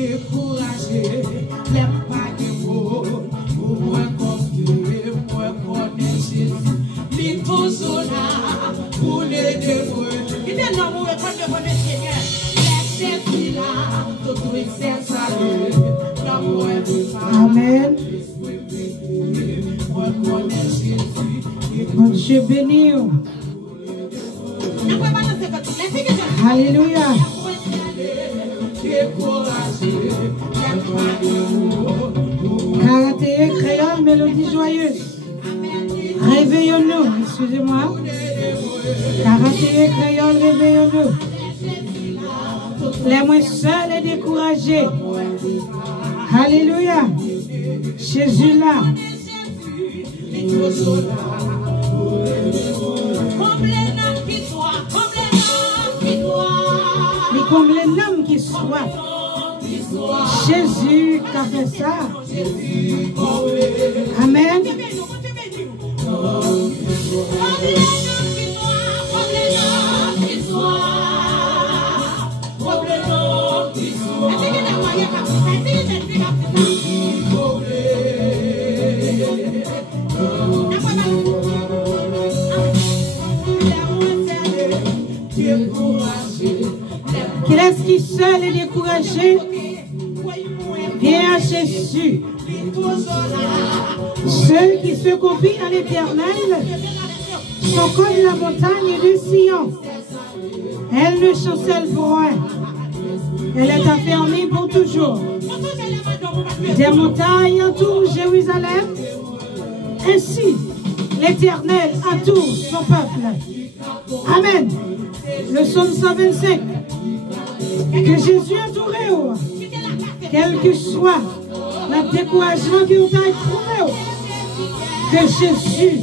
découragé, l'aime pas de mots, pour moi confier, moi connaître Jésus, il toujours là, pour l'aider moi. Il est là pour répondre de mon Seigneur, laissez-lui là, tout est salut, l'amour est Amen. Mon Dieu béni. Alléluia. Karaté, créole, mélodie joyeuse. Réveillons-nous, excusez-moi. Karaté, créole, réveillons-nous. Les moins seuls et découragés. Alléluia. Jésus là. Comme les noms qui soient. Jésus qui a fait ça. Amen. Qui est-ce qui seul est découragé? Viens à Jésus. Ceux qui se confient à l'Éternel sont comme la montagne de Sion. Elle ne chancelle point. Elle est affermie pour toujours. Des montagnes entourent Jérusalem. Ainsi, l'Éternel entoure son peuple. Amen. Le psaume 125. Que Jésus entoure, quel que soit le découragement qui vous a trouvé, que Jésus,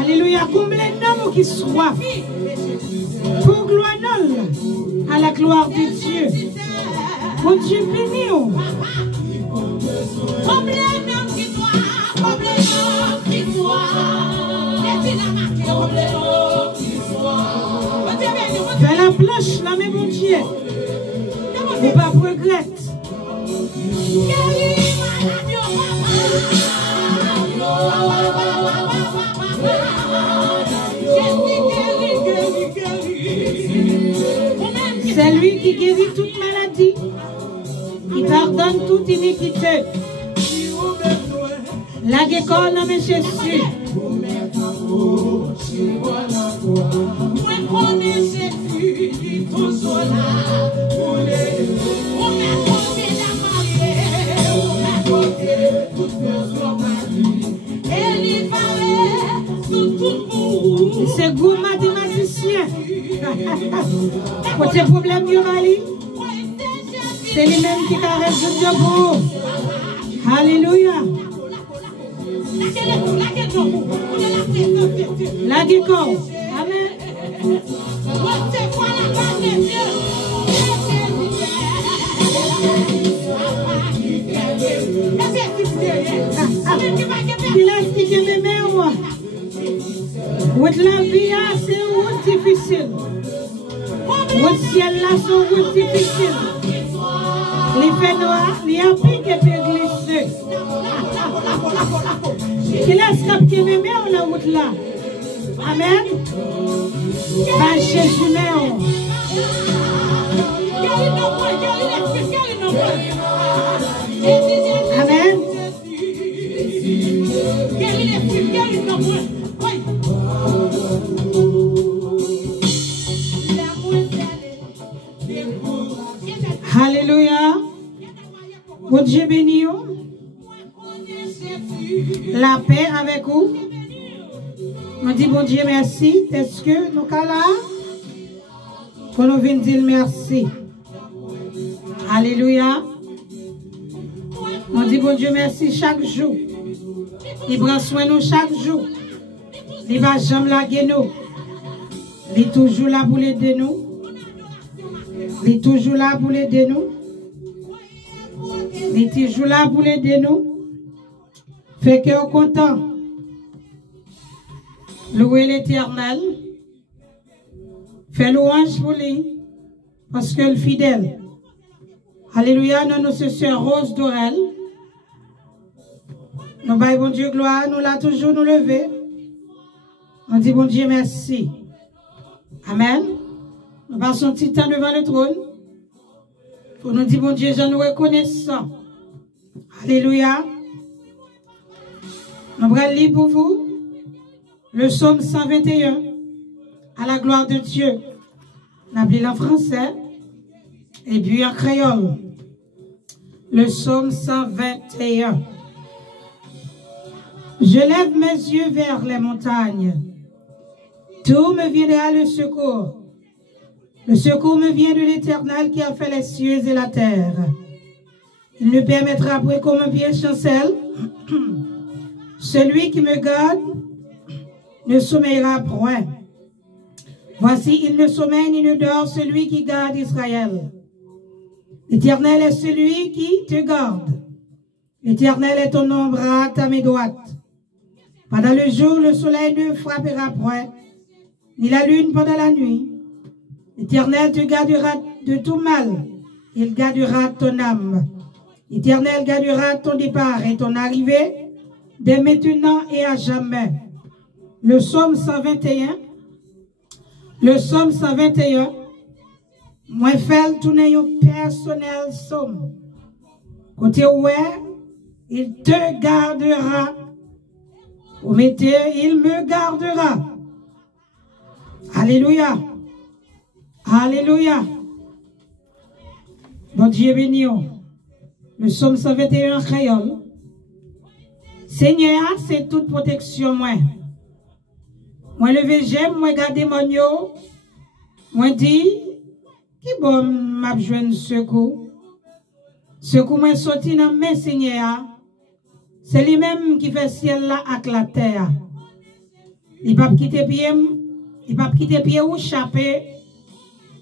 alléluia, comme les noms qui soient, pour gloire à la gloire de Dieu. Mon Dieu béni. Comme les noms qui soient, comme les noms qui soient, fais la planche, la même mon Dieu. Ou pas regrette. C'est lui qui guérit toute maladie, qui pardonne toute iniquité. La guécole nomme Jésus. Moi connais Jésus, il est toujours là. On m'a côté la mariée, on m'a côté toute personne marie. Et il parlait sous tout le monde. C'est goût mathématicien. Côté problème du mari, c'est lui-même qui caresse le Dieu pour vous. Alléluia. La guécole. Amen. Il a expliqué mes mains. Votre la vie, c'est une route difficile. Votre ciel là, c'est une route difficile. Les faits noirs, les appliques et puis glisser. Il a expliqué mes mains la route là. Amen. Par Jésus même. Amen. Alléluia. Bon Dieu béni. La paix avec vous. On dit bon Dieu merci. Est-ce que nous sommes là? Pour nous venir dire merci. Alléluia. On dit bon Dieu merci chaque jour. Il prend soin de nous chaque jour. Il va jamais laguer nous. Il est toujours là pour l'aider nous. Il est toujours là pour l'aider nous. Il est toujours là pour l'aider nous. Fait que on est content. Louez l'Éternel. Fait louange pour lui. Parce que le fidèle. Alléluia, nous sommes sœur Rose Dorel. Nous baillons bon Dieu gloire, nous l'a toujours nous lever. On dit bon Dieu merci. Amen. Nous passons un petit temps devant le trône. Pour nous dire bon Dieu, je nous reconnaissons. Alléluia. Nous allons lire pour vous le psaume 121 à la gloire de Dieu. On appelle en français et puis en créole. Le psaume 121. Je lève mes yeux vers les montagnes. Tout me viendra le secours. Le secours me vient de l'Éternel qui a fait les cieux et la terre. Il ne permettra point qu'on me pied chancelle. Celui qui me garde ne sommeillera point. Voici, il ne sommeille ni ne dort celui qui garde Israël. L'Éternel est celui qui te garde. L'Éternel est ton ombre à ta main droite. Pendant le jour, le soleil ne frappera point, ni la lune pendant la nuit. L'Éternel te gardera de tout mal. Il gardera ton âme. L'Éternel gardera ton départ et ton arrivée, dès maintenant et à jamais. Le psaume 121. Le psaume 121. Moi, fais tourner un personnel psaume. Côté où il te gardera. Au métier, il me gardera. Alléluia. Alléluia. Bon Dieu béni. Le psaume 121 en créole. Seigneur, c'est toute protection, moi. Moi levé j'aime, moi garder mon yo. Moi dit, qui bon m'a besoin de secours. Secours moi sorti dans mes Seigneur. C'est lui-même qui fait ciel là avec la terre. Il va quitter pied, il va quitter pied ou chapé.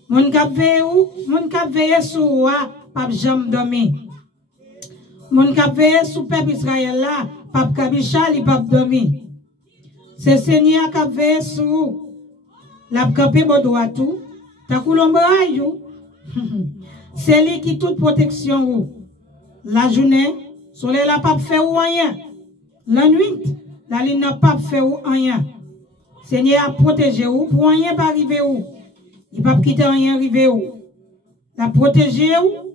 Mon cap veille sur roi, pas jamais dormir. Mon cap veille sur peuple Israël là, pas kabichal, il pas dormir. C'est Seigneur qui veille sur la campé bon droit tout. Ta coulombraille. C'est lui qui toute protection ou. La journée, soleil n'a pas fait ou rien. La nuit, la lune n'a pas fait ou rien. Seigneur a protégé ou pour rien pas arriver où. Il pas quitter rien arriver où. La protéger ou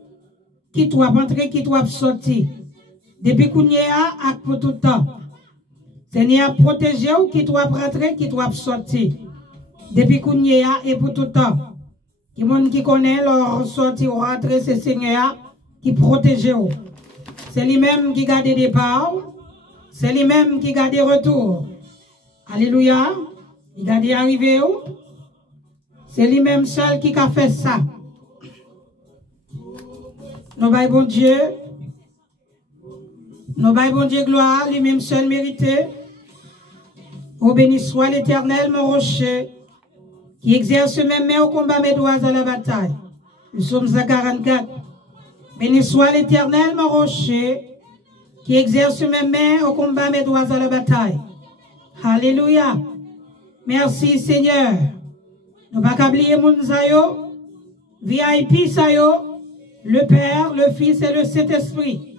qui doit rentrer, qui doit sortir. Depuis qu'on y a pour tout le temps. Seigneur a protégé ou qui doit rentrer, qui doit sortir. Depuis qu'on y a et pour tout le temps. Qui monde qui connaît leur sortir ou rentrer, c'est Seigneur qui protège ou. C'est lui-même qui garde des parts. C'est lui-même qui garde des retours. Alléluia. Il garde des arrivées. C'est lui-même seul qui a fait ça. Nous baillons bon Dieu. Nous baillons bon Dieu gloire. Lui-même seul mérité. Ô béni soit l'Éternel, mon rocher, qui exerce mes mains au combat, mes doigts à la bataille. Nous sommes à 44. Béni soit l'Éternel, mon rocher, qui exerce mes mains au combat, mes doigts à la bataille. Alléluia. Merci Seigneur. Nous ne pouvons pas oublier mon zayo, VIP sayo, le Père, le Fils et le Saint-Esprit.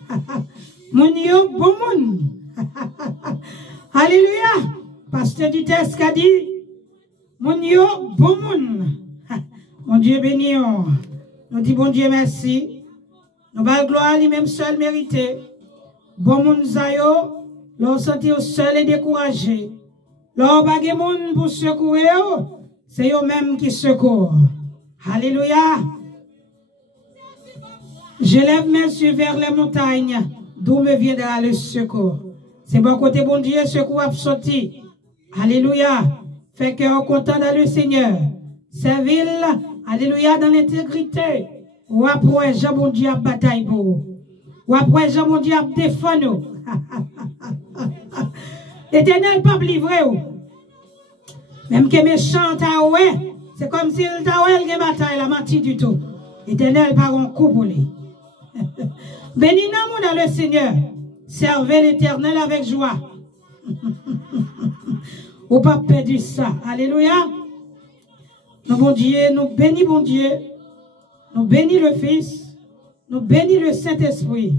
Mon yo, bon monde. Alléluia. Pasteur du test qui a dit, mon yo, bon monde. Mon Dieu béni. Nous disons bon Dieu merci. Nous allons gloire lui-même seul mérité. Bon monde zayo, l'on sentit seul et découragé. L'on bagay moun pour secourir, c'est eux-mêmes qui secourent. Alléluia. Je lève mes yeux vers les montagnes, d'où me viendra le secours. C'est bon côté bon Dieu, secours a sorti. Alléluia. Fait qu'on content dans le Seigneur. Servile, alléluia, dans l'intégrité. Ou après, Jean bon Dieu a bataille pour. Ou après, Jean bon Dieu a défendu. L'Éternel pas livré. Même que méchant ta ouais, c'est comme si il t'a ouais une bataille la menti du tout. L'Éternel pas un coup pour lui. Bénis nous dans le Seigneur. Servez l'Éternel avec joie. Ou pas perdu ça. Alléluia. Nous bon Dieu, nous bénis bon Dieu. Nous bénis le Fils. nous bénissons le Saint-Esprit.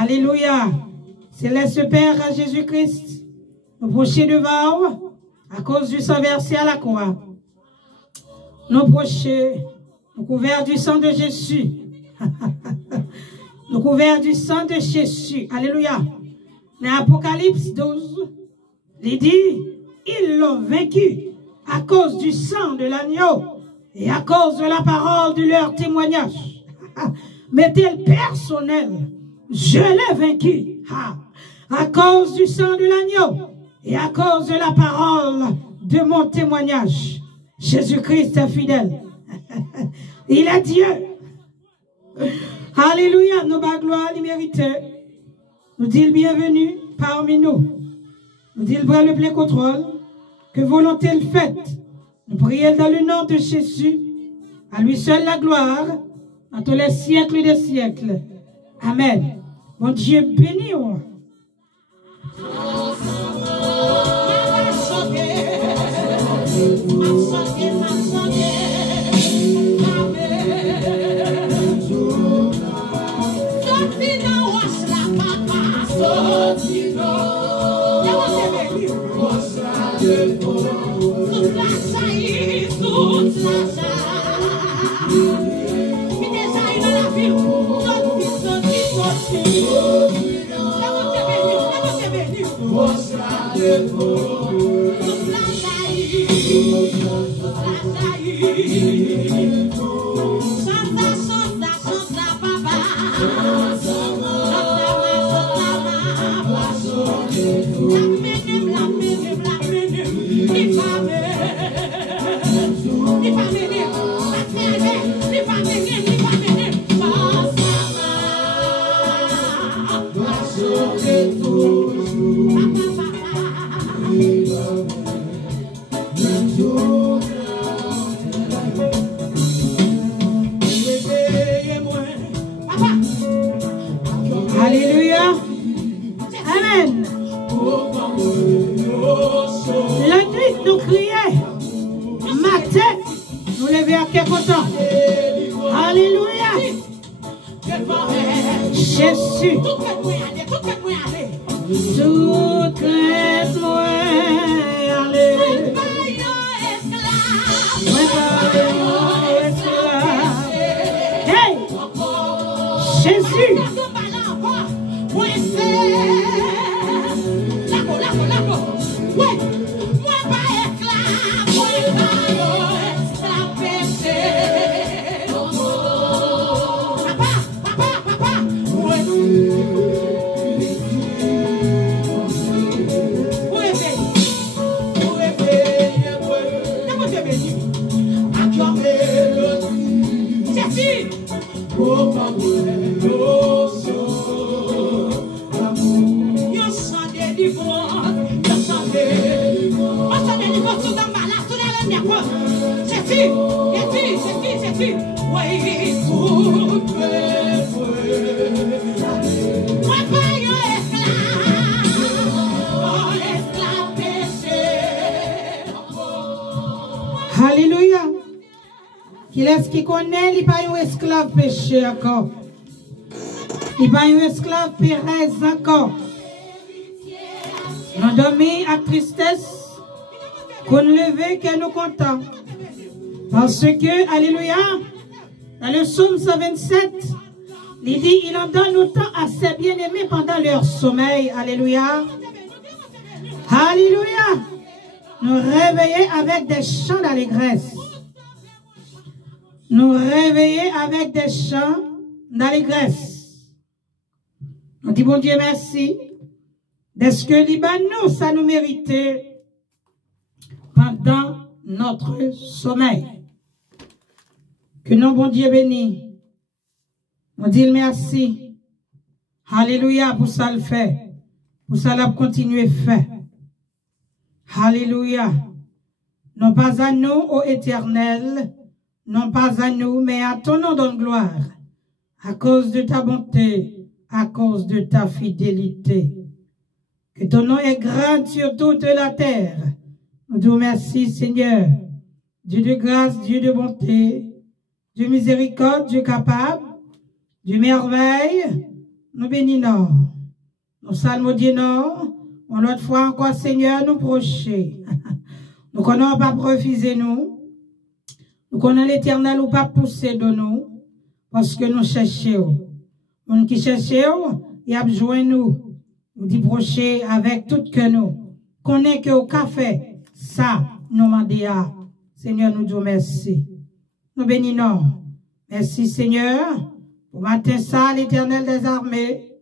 Alléluia. Céleste Père à Jésus-Christ, nous prochons devant à cause du sang versé à la croix. Nous prochons, nous couverts du sang de Jésus. Nous couverts du sang de Jésus. Alléluia. Dans Apocalypse 12, il dit, ils l'ont vaincu à cause du sang de l'agneau et à cause de la parole de leur témoignage. Mais tel personnel, je l'ai vaincu à cause du sang de l'agneau et à cause de la parole de mon témoignage. Jésus-Christ est fidèle. Il est Dieu. Alléluia, nos bas gloires, il mérite. Nous dit le bienvenu parmi nous. Nous dit le bras le plein contrôle. Que volonté le fait. Nous prions dans le nom de Jésus. À lui seul la gloire. Dans tous les siècles des siècles. Amen. Bon Dieu béni. Alléluia. Amen. La nuit nous criait. Matin, nous lever à quel content. Alléluia. Jésus. Tout crête moi aller. Hey! Jésus. Alléluia. Qui est-ce qui connaît, il n'est pas un esclave péché encore. Il n'est pas un esclave Pérez encore. Nous dormons à tristesse, qu'on levait que nous comptons. Parce que, alléluia, dans le psaume 127, il dit, il en donne autant à ses bien-aimés pendant leur sommeil. Alléluia. Alléluia. Nous réveiller avec des chants d'allégresse. Nous réveiller avec des chants d'allégresse. On dit, bon Dieu, merci. Est-ce que Libanon, ça nous méritait pendant notre sommeil? Que non, bon Dieu béni. On dit merci. Alléluia, pour ça le fait. Pour ça l'a continué fait. Alléluia. Non pas à nous, ô Éternel, non pas à nous, mais à ton nom donne gloire, à cause de ta bonté, à cause de ta fidélité. Que ton nom est grand sur toute la terre. Nous te remercions, Seigneur, Dieu de grâce, Dieu de bonté, Dieu miséricorde, Dieu capable, du merveille, nous bénissons. Nous salmodions, on l'autre fois encore, Seigneur, nous procher. Nous connaissons pas refuser nous. Nous connaissons l'éternel ou pas pousser de nous. Parce que nous cherchons. On qui cherchons, il a besoin de nous. Nous dit procher avec tout que nous. Connaît que au café, ça, nous mandons. Seigneur, nous disons merci. Nous bénissons. Merci, Seigneur. Pour matin ça, l'éternel des armées.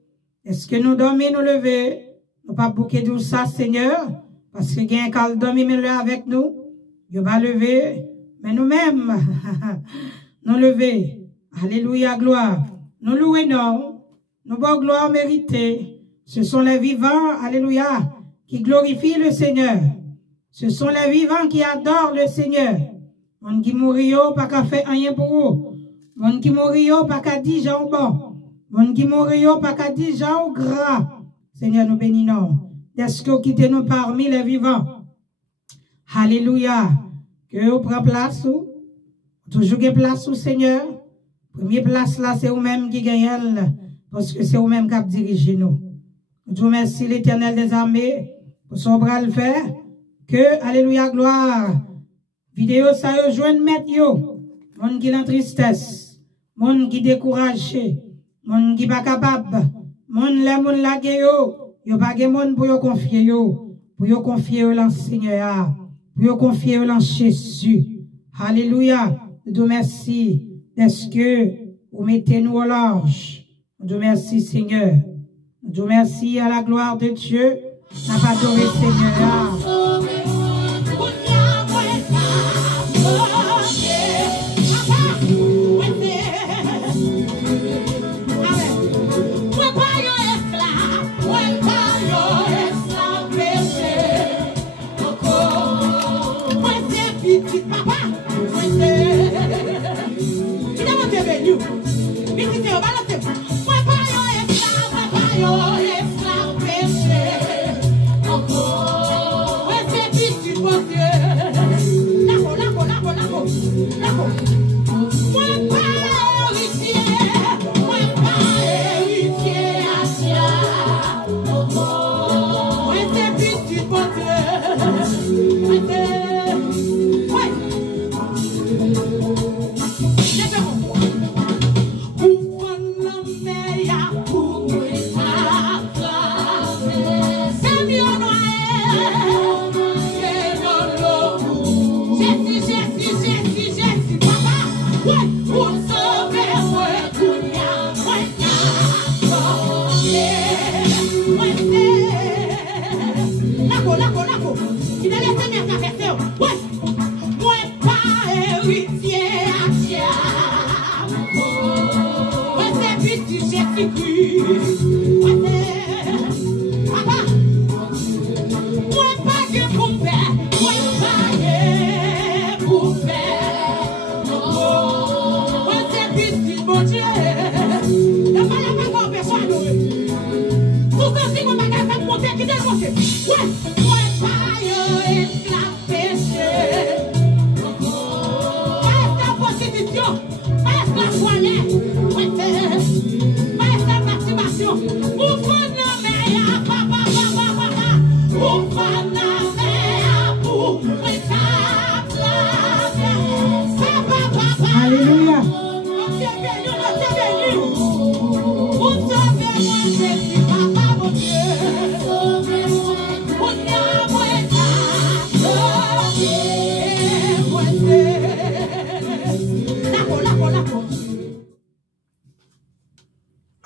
Est-ce que nous dormons, nous lever? Nous pas bouquer de ça, Seigneur. Parce que il y a un cal dormi, mais avec nous. Il va lever. Mais nous-mêmes, nous lever. Alléluia, gloire. Nous louons, nous bonnes gloire méritée. Ce sont les vivants, alléluia, qui glorifient le Seigneur. Ce sont les vivants qui adorent le Seigneur. Mon qui mourit, pas qu'à faire rien pour eux. Mon qui mourit, pas qu'à dire gens bon. Mon qui mourit, pas qu'à dire gens gras. Seigneur, nous bénissons. Est-ce que vous quittez nous parmi les vivants? Alléluia. Que vous prenez place où? Toujours que place où, Seigneur? Première place là, c'est vous-même qui gagne, parce que c'est vous-même qui dirigez nous. Nous vous remercions l'Éternel des armées pour son bras le faire. Que, alléluia, gloire. Vidéo ça yo joine mettre yo. Monde qui en tristesse. Monde qui découragé. Monde qui pas capable. Monde les monde la yo. Yo pas de monde pour yo confier yo. Pour yo confier yo dans Seigneur. Pour yo confier yo dans Jésus. Alléluia. Nous vous remercions. Est-ce que vous mettez nous au large? Nous vous remercions, Seigneur. Nous vous remercions à la gloire de Dieu. N'a pas adoré, Seigneur.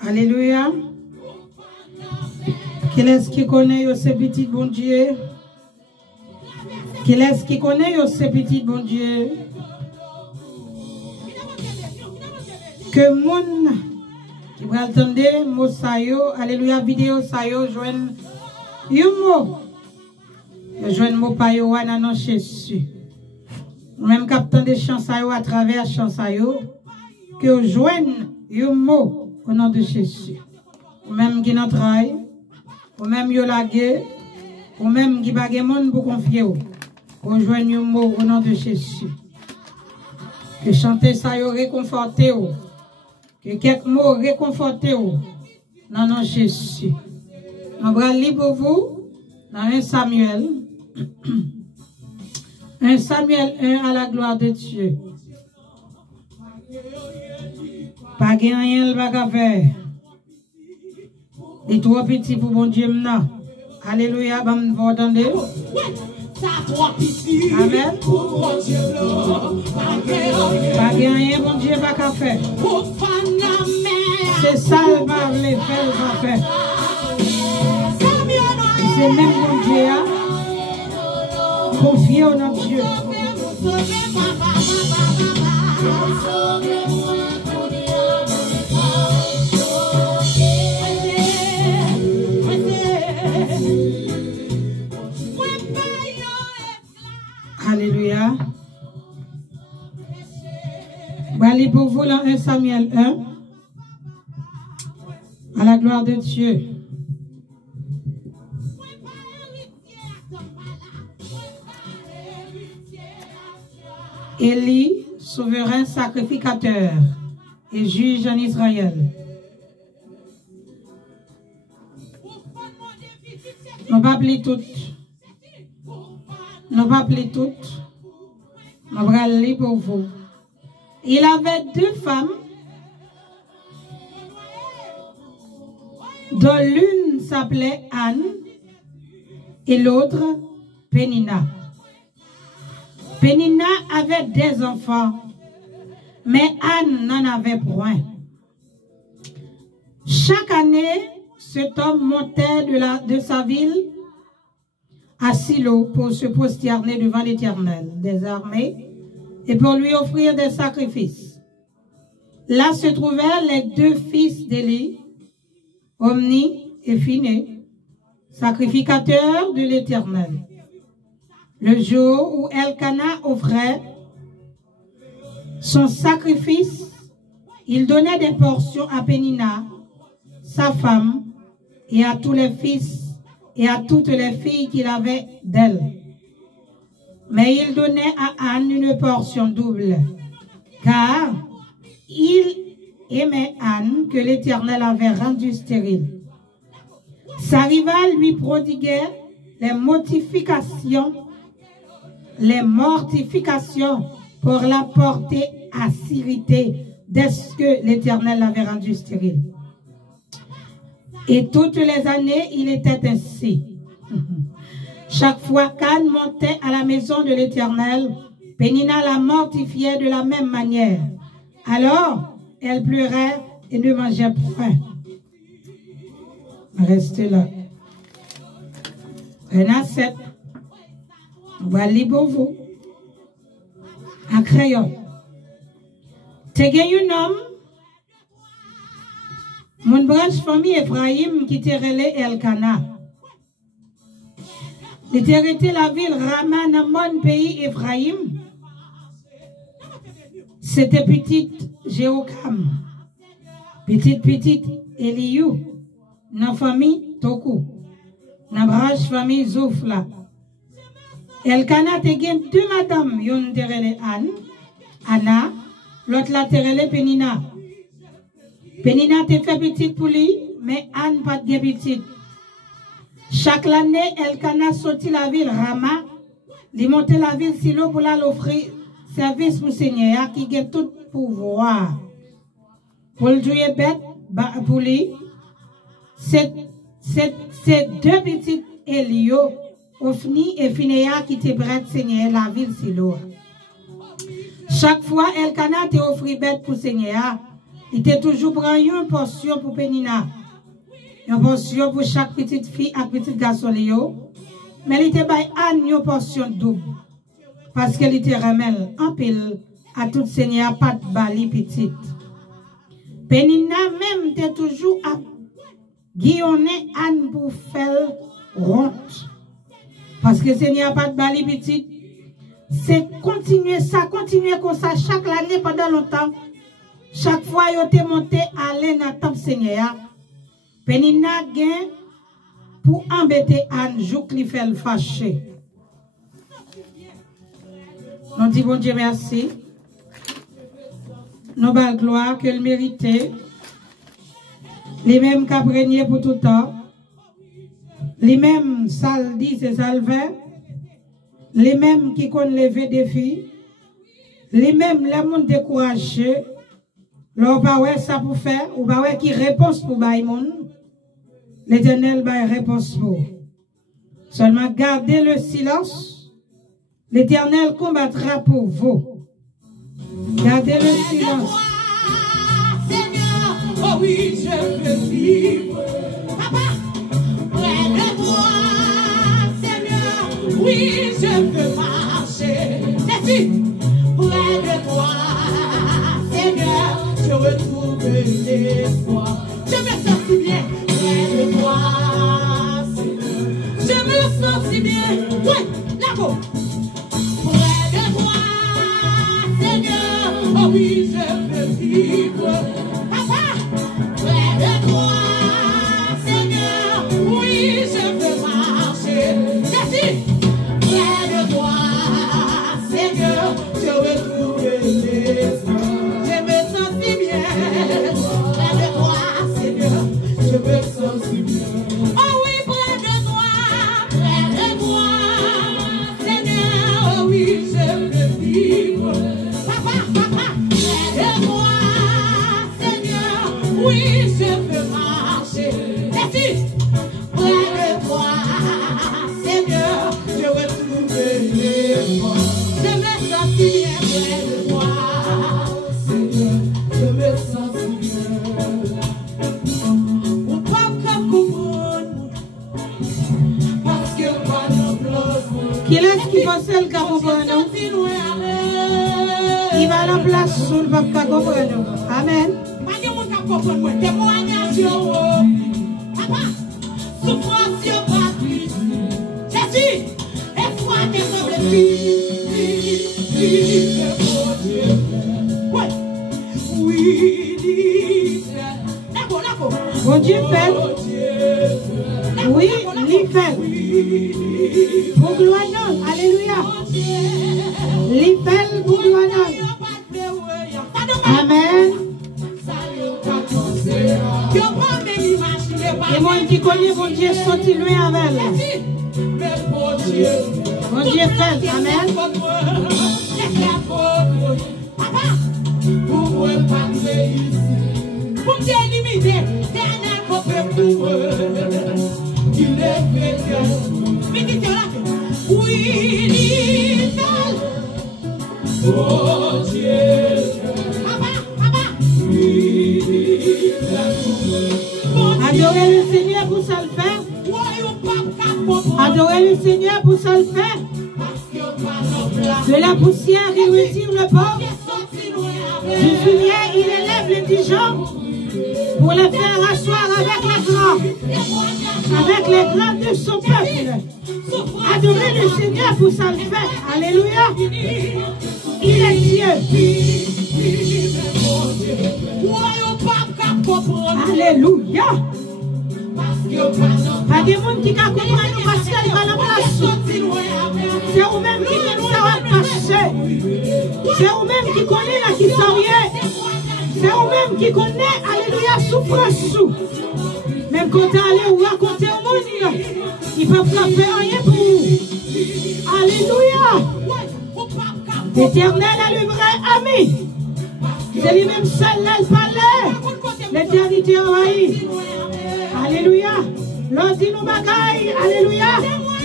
Alléluia. Qui est-ce qui connaît ce petit bon Dieu? Qui est-ce qui connaît ce petit bon Dieu? Que mon qui va attendre mot sayo, alléluia, vidéo sayo, joigne un mot. Joigne mot payo wana non Jésus. Même captant des chants sayo à travers chants sayo, que joigne un mot. Au nom de Jésus. Ou même qui notre travail, ou même qui lagué, ou même qui bague monde pour confier. Ou joigne un mot au nom de Jésus. Que chanter ça y réconforter. Que quelques mots réconfortés dans le nom de Jésus. On va lire pour vous dans 1 Samuel. 1 Samuel 1 à la gloire de Dieu. Pas rien pas faire. Il est trop petit pour bon Dieu maintenant. Alléluia, vous entendez? Amen. Pas rien, bon Dieu, pas qu'à faire. C'est ça le va le faire. C'est même bon Dieu, hein? Confiez au nom de Dieu. Alléluia. Allez pour vous dans 1 Samuel 1. À la gloire de Dieu. Élie, souverain sacrificateur et juge en Israël. On va appeler toutes. On va appeler toutes. On va aller pour vous. Il avait 2 femmes, dont l'une s'appelait Anne et l'autre Pénina. Pénina avait des enfants, mais Anne n'en avait point. Chaque année, cet homme montait de sa ville à Silo pour se prosterner devant l'Éternel des armées et pour lui offrir des sacrifices. Là se trouvaient les 2 fils d'Élie, Omni et Phiné, sacrificateurs de l'Éternel. Le jour où Elkana offrait son sacrifice, il donnait des portions à Pénina, sa femme, et à tous les fils et à toutes les filles qu'il avait d'elle. Mais il donnait à Anne une portion double, car il aimait Anne que l'Éternel avait rendue stérile. Sa rivale lui prodiguait les mortifications pour la porter à s'irriter dès que l'Éternel l'avait rendue stérile. Et toutes les années, il était ainsi. Chaque fois qu'Anne montait à la maison de l'Éternel, Pénina la mortifiait de la même manière. Alors, elle pleurait et ne mangeait point. Restez là. Un 7. On va lire pour vous. En crayon. T'es un homme, mon branche famille Ephraïm qui te relé Elkana. Il était arrêté la ville Rama dans mon pays Ephraïm. C'était petite Jéhokam. Petite Eliou. Dans famille Toku. Dans branche famille Zoufla. Elkana te gen 2 madame. Yon te relé Anna. L'autre la te relé Pénina. Pénina te fait petite pour lui, mais Anne pas de petite. Chaque année, Elkana sorti la ville Rama, il monte la ville Silo pour l'offrir service pour Seigneur qui a tout pouvoir. Pour le jouer bête, pour lui, c'est 2 petites Elio, Ophni et Phinéa qui te prêtent Seigneur la ville Silo. Chaque fois, Elkana te offrit bête pour Seigneur. Il était toujours pris une portion pour Pénina. Une portion pour chaque petite fille et petit garçon. Mais il était pris une portion double. Parce qu'il était remel en pile à tout Seigneur, pas de bali petite. Pénina même était toujours à guillonner Anne pour faire honte. Parce que Seigneur, pas de bali petite. C'est continuer ça, continuer comme ça chaque année pendant longtemps. Chaque fois, il était monté à aller dans le temple Seigneur. Pénina gain pour embêter Anne, jour qu'il fait le fâché. Nous disons bon Dieu merci. nos belles gloires qu'elle méritait. Les mêmes qui ont régné pour tout le temps. Les mêmes, ça le dit, c'est ça le fait. Les mêmes qui ont levé des filles. Les mêmes, les gens découragés. Leur pas ouais ça pour faire, ou pas ouais qui réponse pour baïmon. L'Éternel va réponse pour. Seulement gardez le silence. L'Éternel combattra pour vous. Gardez le silence. Seigneur, oh oui, je veux vivre. Papa, près de toi, Seigneur, oui, je veux marcher. Jésus, près de toi, Seigneur, je retrouve l'espoir. Je me sens si bien près de toi, Seigneur. Je me sens si bien. Ouais, là-bas. Près de toi, Seigneur, oh oui, je veux vivre. Papa, près de toi, Seigneur, oui, je veux marcher. Jésus, près de toi, Seigneur, je retrouve l'espoir. Je me sens si bien. Près de toi, Seigneur, je me sens si bien. Oh oui, près de toi, Seigneur, oh oui, je veux vivre. Papa, près de moi, Seigneur, oui, je veux marcher. Jésus, près de toi, Seigneur, je retrouve l'espoir. Je me sens si bien près de toi, Seigneur, je me sens si bien. Ou pas comme comprendre, parce que pas de place. Qui est-ce qui pensait le cas comprendre? Il va à la place sur le papa comprendre. Amen. Papa, souffrance sur pas plus. Jésus, et foi qui semble oui, d'accord. Bon Dieu fait. Oui, il fait. Pour gloire non. Alléluia. Il fait pour gloire non. Amen. Et moi qui connais mon Dieu sorti loin avec elle. Mon Dieu fait. Amen. Papa, pour moi, pas ici. Pour t'éliminer, dernier problème pour eux. Il est fait. Mais dis-toi là. Oui, il fait. Oh Dieu. Papa. Oui, il fait. Adorez le Seigneur pour ça le faire. Adorez le Seigneur pour ça le faire. De la poussière, il retire le pauvre. Du fumier, il élève les indigents pour les faire asseoir avec les grands de son peuple. Adorez le Seigneur pour ça le faire. Alléluia. Il est Dieu. Alléluia. Pas des gens qui comprennent parce qu'elle va la place. C'est vous-même qui viennent savoir passer. C'est vous-même qui connaissez la qui sont rien. C'est vous-même qui connaissez, alléluia, souffrance. Même quand tu allez ou raconter au monde, ils ne peuvent pas faire rien pour vous. Alléluia. L'Éternel est le vrai ami. C'est lui-même seul, là, le palais. L'éternité envahie. Alléluia. L'on dit nous bagaille. Alléluia.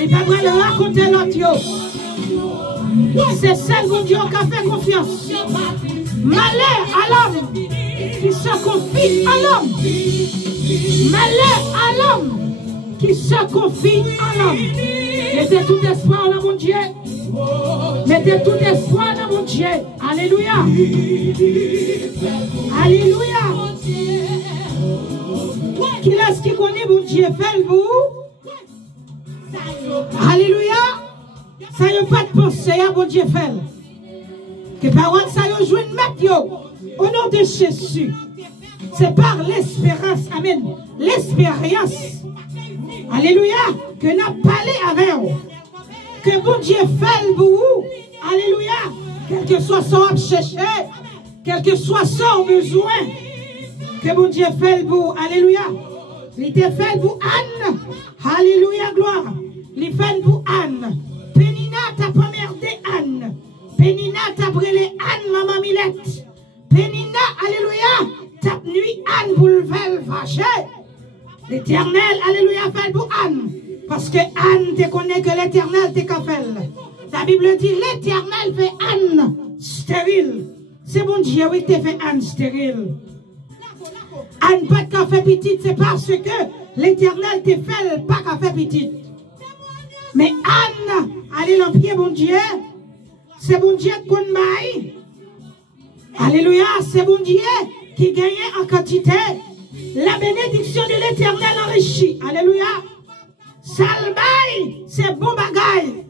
Il ne peut pas le raconter l'autre. C'est celle mon Dieu qui a fait confiance. Malheur à l'homme qui se confie à l'homme. Malheur à l'homme qui se confie à l'homme. Mettez tout espoir dans mon Dieu. Mettez tout espoir dans mon Dieu. Alléluia. Alléluia. Qui est-ce qui connaît mon Dieu? Faites-vous. Alléluia. Ça n'y a pas de pensée à mon Dieu fait. Que parole ça y a joué une mettre au nom de Jésus. C'est par l'espérance. Amen. L'expérience. Alléluia. Que nous parlé avec vous. Que mon Dieu fait pour vous. Alléluia. Quel que soit son chercher. Quel que soit son besoin, que mon Dieu fait pour. Alléluia. Il était fait pour Anne. Alléluia, gloire. Il fait pour Anne. Pénina t'a pommerdé Anne. Pénina t'a brûlé Anne, maman Milette. Pénina, alléluia, t'a nuit Anne pour le faire fâcher. L'Éternel, alléluia, fait pour Anne. Parce que Anne te connaît que l'Éternel te fait. La Bible dit l'Éternel fait Anne stérile. C'est bon Dieu, oui, te fait Anne stérile. Anne pas de café petite, c'est parce que l'Éternel te fait pas café petite. Mais Anne, allez l'empire, bon Dieu, c'est bon Dieu de bonne maille. Alléluia, c'est bon Dieu qui gagne en quantité. La bénédiction de l'Éternel enrichit. Alléluia. Salbaï, c'est bon bagaille.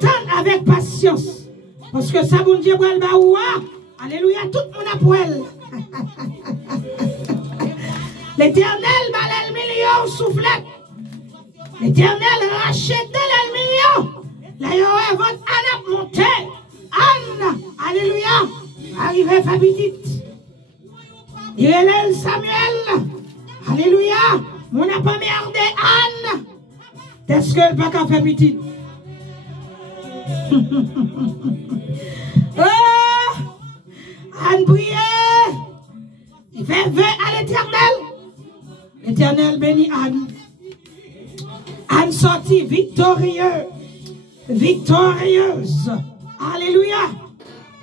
Tant avec patience. Parce que ça, bon Dieu, alléluia, tout le monde a poêle. L'Éternel balait le million soufflette. L'Éternel rachète le million. Là, il y a votre Anne monté. Anne, alléluia, arrivé Fabidite. Il est Samuel. Alléluia, on n'a pas merdé Anne. Est-ce que le bac a fait petite? Oh, Anne priait. Il fait vœu à l'Éternel. L'Éternel bénit Anne. Anne sortit victorieuse. Victorieuse. Alléluia.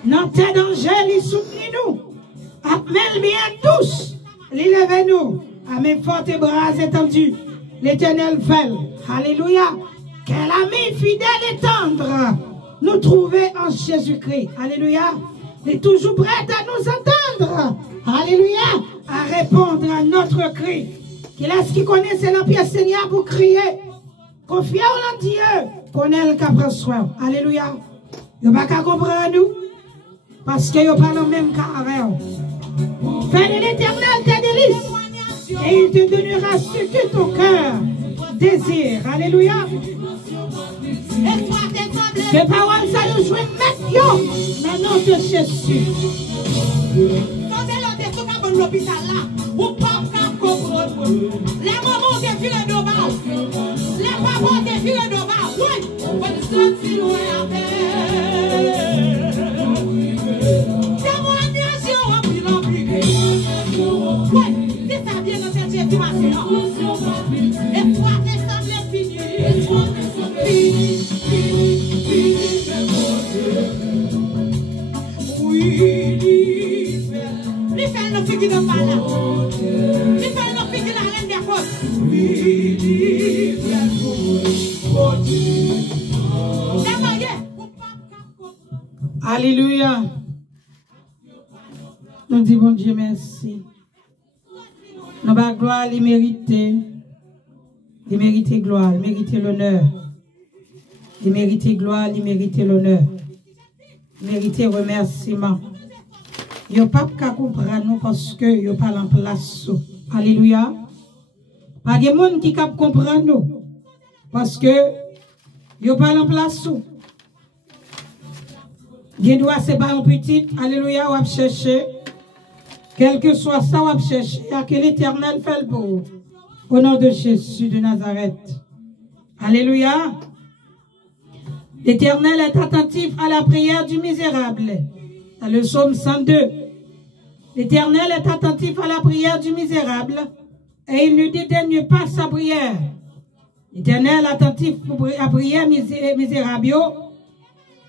Dans tes dangers, il soutenit nous. Appelle bien tous. L'élevez nous. À mes fortes bras étendus. L'Éternel fait. Alléluia. Quel ami fidèle et tendre nous trouver en Jésus-Christ. Alléluia. Il est toujours prêt à nous entendre. Alléluia. À répondre à notre cri. Qu'il est ce qui connaît, c'est l'Empire Seigneur pour crier. Confiez en Dieu. Connaît le capre soin. Alléluia. Il n'y a pas qu'à comprendre nous. Parce qu'il n'y a pas le même cas avec vous. Fais de l'Éternel tes délices. Et il te donnera ce que ton cœur désire. Alléluia. Que parole ça nous joue maintenant. Maintenant de Jésus. Quand elle est dans l'hôpital là, ou pas comprendre. Les mamans défilent de bas. Les papas défilent de bas. Oui, on va se sentir loin avec. Témoignage en pile en pile. Oui, c'est ça bien dans cette estimation. Et toi, t'es semblé fini. Et toi, t'es semblé fini. Oui, il fait nos figues de malade. Il fait nos figues de la reine des côtes. Oui, alléluia. Nous disons bon Dieu merci. Nous avons gloire, il mérite. Il mérite gloire, il mérite l'honneur. Il mérite gloire, il mérite l'honneur. Il mérite remerciement. Il n'y a pas qu'à comprendre nous parce que il n'y a pas en place. Alléluia. Pas de monde qui cap comprendre nous parce que il n'y a pas en place. Dieu doit c'est pas un petit. Alléluia, on va chercher. Quel que soit ça, on va chercher. À que l'Éternel fait le beau. Au nom de Jésus de Nazareth. Alléluia. L'Éternel est attentif à la prière du misérable. Dans le psaume 102. L'Éternel est attentif à la prière du misérable et il ne dédaigne pas sa prière. L'Éternel est attentif à la prière misérable.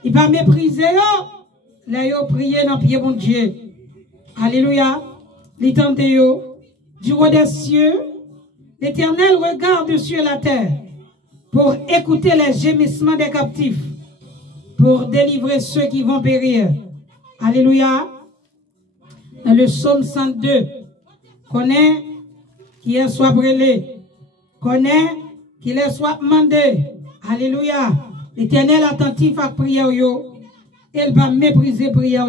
Il va mépriser. Là, il prié dans le pied mon Dieu. Alléluia. L'étendue du haut des cieux. L'Éternel regarde sur la terre pour écouter les gémissements des captifs, pour délivrer ceux qui vont périr. Alléluia. Dans le psaume 102, connaît qu'il est soit brûlé, connaît qu'il est soit demandé. Alléluia. L'Éternel attentif à la prière, il va mépriser la prière.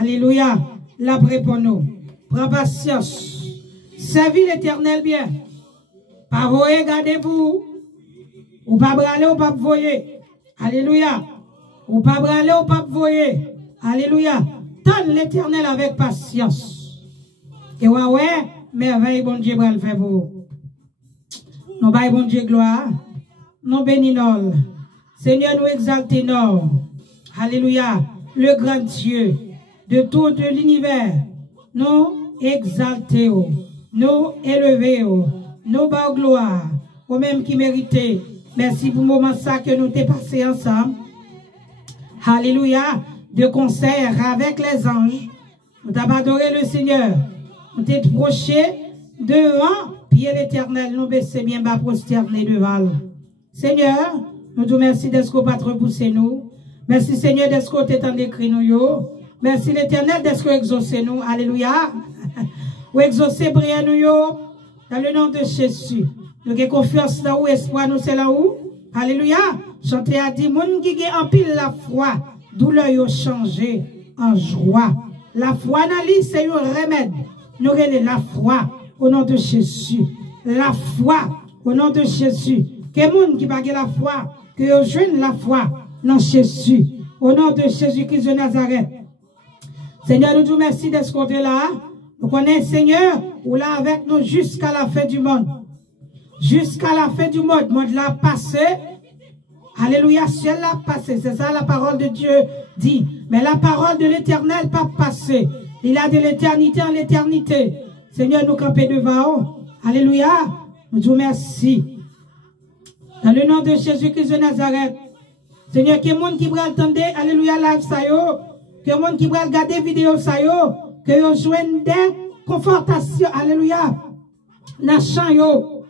Alléluia. La pour nous. Prends patience. Servez l'Éternel bien. Pas voyer, gardez-vous. Ou pas braler, ou pas voyer. Alléluia. Ou pas braler, ou pas voyer. Alléluia. attend l'Éternel avec patience. Et ouais, merveille, bon Dieu, va le faire pour vous. Nous baillons, bon Dieu, gloire. Nous bénissons. Seigneur, nous exaltons. Alléluia. Le grand Dieu de tout de l'univers. Nous exaltons. Nous élevons. Nous bas gloire. Au même qui méritait. Merci pour le moment ça que nous t'ai passé ensemble. Alléluia. De concert avec les anges. Nous t'avons adoré le Seigneur. Nous t'ai proché devant pied l'Éternel. Nous baissons bien bas prosterner devant. Seigneur, nous te remercions d'être qu'on pas repousser nous. Merci Seigneur d'être qu'on t'étend écrit nous. Merci l'Éternel d'être qu'on exaucé nous. Alléluia. Ou exaucé prière nous dans le nom de Jésus. Nous avons confiance là où espoir nous c'est là où. Alléluia. Chanter a dit, moun qui en pile la foi, douleur yo changé en joie. La foi dans lui c'est un remède. Nous avons la foi au nom de Jésus. La foi au nom de Jésus. Que moun qui bague la foi, que yo joigne la foi dans Jésus. Au nom de Jésus-Christ de Nazareth. Seigneur, nous te remercions de ce côté-là. Nous connaissons, Seigneur, ou là avec nous jusqu'à la fin du monde. Jusqu'à la fin du monde. Le monde l'a passé. Alléluia, ciel l'a passé. C'est ça la parole de Dieu dit. Mais la parole de l'Éternel pas passé. Il a de l'éternité en l'éternité. Seigneur, nous camper devant. Alléluia. Nous te remercions. Dans le nom de Jésus-Christ de Nazareth. Seigneur, que monde qui va attendre, alléluia, live ça yo, que monde qui va regarder vidéo ça yo, que yo joigne des confortations, alléluia, dans champ yo.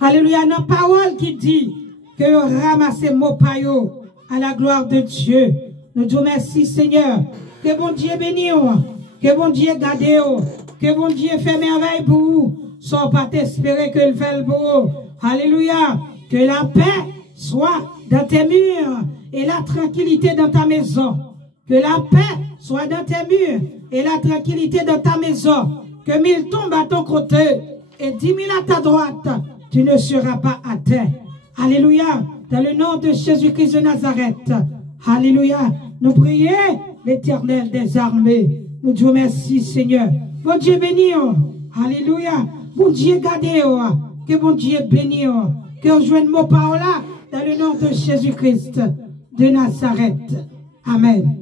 Alléluia, dans parole qui dit que yo ramasse mot pa yo à la gloire de Dieu. Nous te remercions, Seigneur, que bon Dieu bénisse, que bon Dieu garde, que bon Dieu fait merveille pour vous, sans pas t'espérer que le fait pour vous. Alléluia, que la paix soit dans tes murs et la tranquillité dans ta maison. Que la paix soit dans tes murs et la tranquillité dans ta maison. Que 1000 tombent à ton côté et 10 000 à ta droite. Tu ne seras pas atteint. Alléluia. Dans le nom de Jésus-Christ de Nazareth. Alléluia. Nous prions l'Éternel des armées. Nous te remercions, Seigneur. Bon Dieu béni. Alléluia. Bon Dieu gardez. Que bon Dieu béni. Que on joigne mon parole là. Dans le nom de Jésus-Christ de Nazareth. Amen.